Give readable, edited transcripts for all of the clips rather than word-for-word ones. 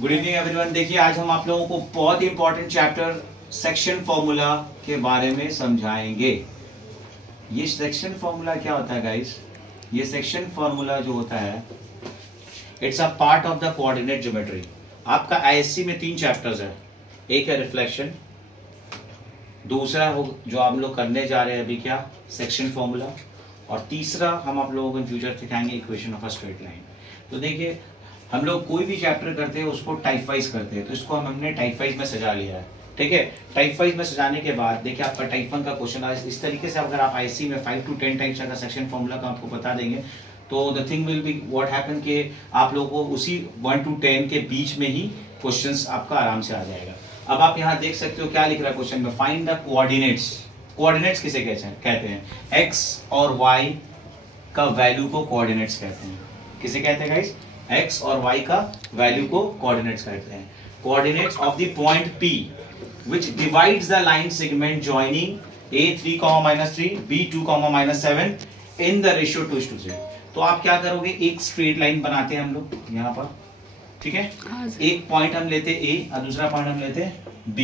Good evening everyone. देखिए आज हम आप लोगों को बहुत ही इंपॉर्टेंट चैप्टर सेक्शन फॉर्मूला के बारे में समझाएंगे। ये सेक्शन फॉर्मूला क्या होता है गाइस? ये सेक्शन फॉर्मूला जो होता है it's a part of the coordinate geometry. आपका आईएससी में 3 चैप्टर्स है। एक है रिफ्लेक्शन, दूसरा जो आप लोग करने जा रहे हैं अभी क्या सेक्शन फॉर्मूला, और तीसरा हम आप लोगों को इन फ्यूचर सिखाएंगे equation of a straight line. तो देखिए हम लोग कोई भी चैप्टर करते हैं उसको टाइप वाइज करते हैं, तो इसको हमने टाइप वाइज में सजा लिया है। ठीक है, टाइप वाइज में सजाने के बाद देखिए आपका टाइप 1 का क्वेश्चन आया इस तरीके से। अगर आप आईसी में 5 to 10 टाइप्स का सेक्शन फॉर्मूला का आपको बता देंगे तो the thing will be what happen कि आप लोगों को उसी 1 to 10 के बीच में ही क्वेश्चंस आपका आराम से आ जाएगा। अब आप यहाँ देख सकते हो क्या लिख रहा है क्वेश्चन में, फाइंड द कोऑर्डिनेट्स। कोऑर्डिनेट्स किसे कहते हैं? एक्स और वाई का वैल्यू को कोऑर्डिनेट्स कहते हैं। किसे कहते हैं गाइस? एक्स और वाई का वैल्यू को कोऑर्डिनेट्स कहते हैं। Coordinates of the point P which divides the line segment joining A3, -3, B2, -7 in the ratio 2:3। तो आप क्या करोगे, एक स्ट्रेट लाइन बनाते हैं हम लोग यहाँ पर, ठीक है। एक पॉइंट हम लेते A और दूसरा पॉइंट हम लेते B।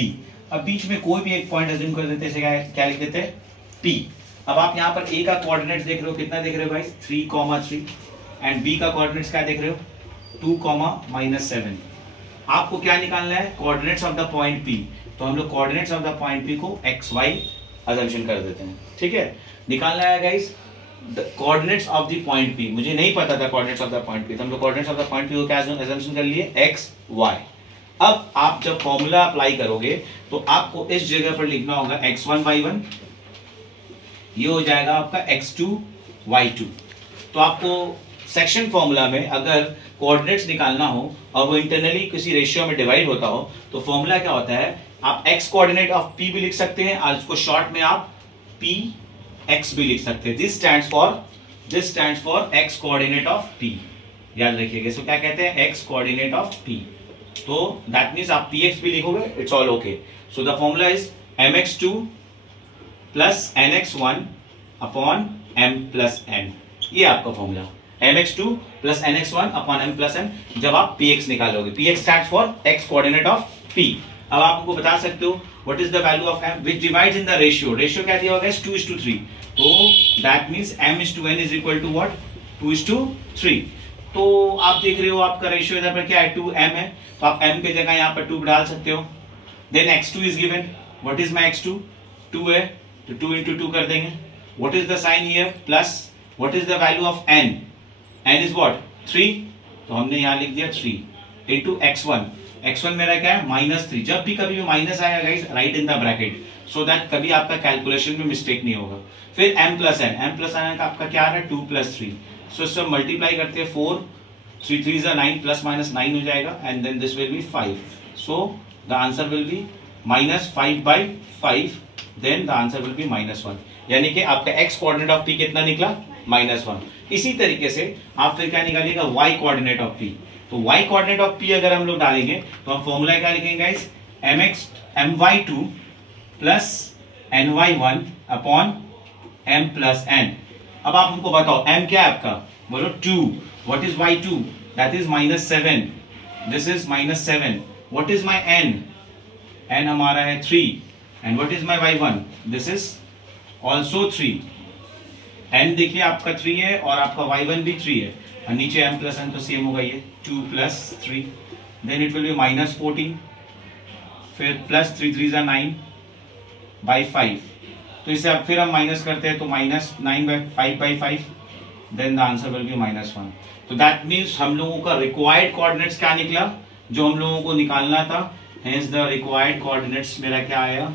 अब बीच में कोई भी एक पॉइंट अज्यूम कर देते हैं, क्या लिख देते हैं? P। अब आप यहाँ पर A का कोऑर्डिनेट्स देख रहे हो, कितना देख रहे हो गाइस? 3, 3। एंड B का कोऑर्डिनेट्स क्या देख रहे हो? 2, -7। आपको क्या निकालना है? Coordinates of the point P। तो हम लोग coordinates of the point P को XY अजम्पशन कर देते हैं, ठीक है। निकालना है guys coordinates of the point P। मुझे नहीं पता था coordinates of the point P, तो हम लोग coordinates of the point P को क्या अजम्पशन कर लिए? XY। अब आप जब फॉर्मूला अप्लाई करोगे तो आपको इस जगह पर लिखना होगा x1 y1, ये हो जाएगा आपका x2 y2। तो आपको सेक्शन फॉर्मूला में अगर कोऑर्डिनेट्स निकालना हो और वो इंटरनली किसी रेशियो में डिवाइड होता हो तो फॉर्मूला क्या होता है? आप x कोऑर्डिनेट ऑफ P भी लिख सकते हैं और उसको शॉर्ट में आप Px भी लिख सकते हैं। This stands for x coordinate of P। याद रखिएगा इसको क्या कहते हैं? x coordinate of P। तो दैट मींस आप Px भी लिखोगे, it's all okay. So the formula is mx2 plus nx1 upon m plus n। ये आपका formula mx2 plus nx1 upon m plus n। जब आप px निकालोगे, px stands for x coordinate of p। अब आप उनको बता सकते हो what is the value of m which divides in the ratio. Ratio क्या दिया होगा? 2:3। तो that means m:n is equal to what? 2:3। तो आप देख रहे हो आपका रेशियो इधर पर क्या है? 2m है, तो आप m की जगह यहाँ पर 2 डाल सकते हो। Then x2 is given. What is my x2? 2 है, तो 2 into 2 कर देंगे। What is the sign here? Plus what is the value of n? n is what? 3। तो हमने यहां लिख दिया 3 इंटू x1। x1 मेरा क्या है? -3। जब भी कभी भी माइनस आएगा guys, right in the bracket so that कभी आपका कैलकुलेशन में मिस्टेक नहीं होगा। फिर m plus n, m plus n का आपका क्या है? 2 + 3। सो इससे मल्टीप्लाई करते हैं 4, 3 3 is 9, प्लस माइनस 9 हो जाएगा and then this will be 5। So the answer will be -5/5। Then the answer will be -1। यानी कि आपका x कोऑर्डिनेट ऑफ p कितना निकला? -1। इसी तरीके से आप फिर क्या निकालिएगा? y coordinate of p। तो y कोऑर्डिनेट ऑफ p अगर हम लोग डालेंगे तो हम फॉर्मूला क्या लिखेंगे guys? my2 plus ny1 upon m plus n। अब आप हमको बताओ m क्या है आपका? बोलो 2। What is y2? That is -7। This is -7। What is my n? n हमारा है 3। And what is my y1? This is also 3। n देखिए आपका 3 है और आपका y1 भी 3 है और नीचे m प्लस n तो सेम होगा, ये 2 + 3। Then it will be -14। फिर प्लस 3 3 is 9/5। तो इसे अब फिर हम माइनस करते हैं तो -9/5/5। Then the answer will be -1। तो दैट मीन्स हम लोगों का रिक्वायर्ड कोऑर्डिनेट्स क्या निकला जो हम लोगों को निकालना था। हेंस द रिक्वायर्ड कोऑर्डिनेट्स मेरा क्या आया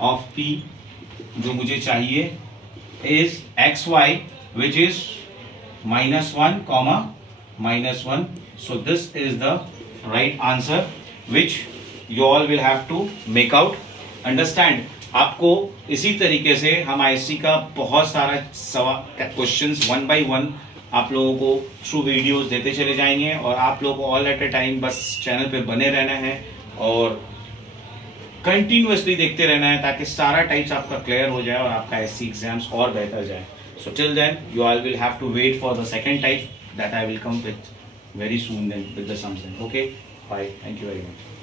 ऑफ P जो मुझे चाहिए is xy which is -1, -1. So this is the right answer which you all will have to make out. Understand? आपको इसी तरीके से हम आईसी का बहुत सारा क्वेश्चंस 1 by 1 आप लोगों को थ्रू वीडियोस देते चले जाएंगे और आप लोगों को ऑल एट अ टाइम बस चैनल पे बने रहना है और कंटिन्यूअसली देखते रहना है ताकि सारा टाइप्स आपका क्लियर हो जाए और आपका एससी एग्जाम्स और बेहतर जाए। So till then you all will have to wait for the second type that I will come with very soon then with the sums then. Okay, bye, thank you very much.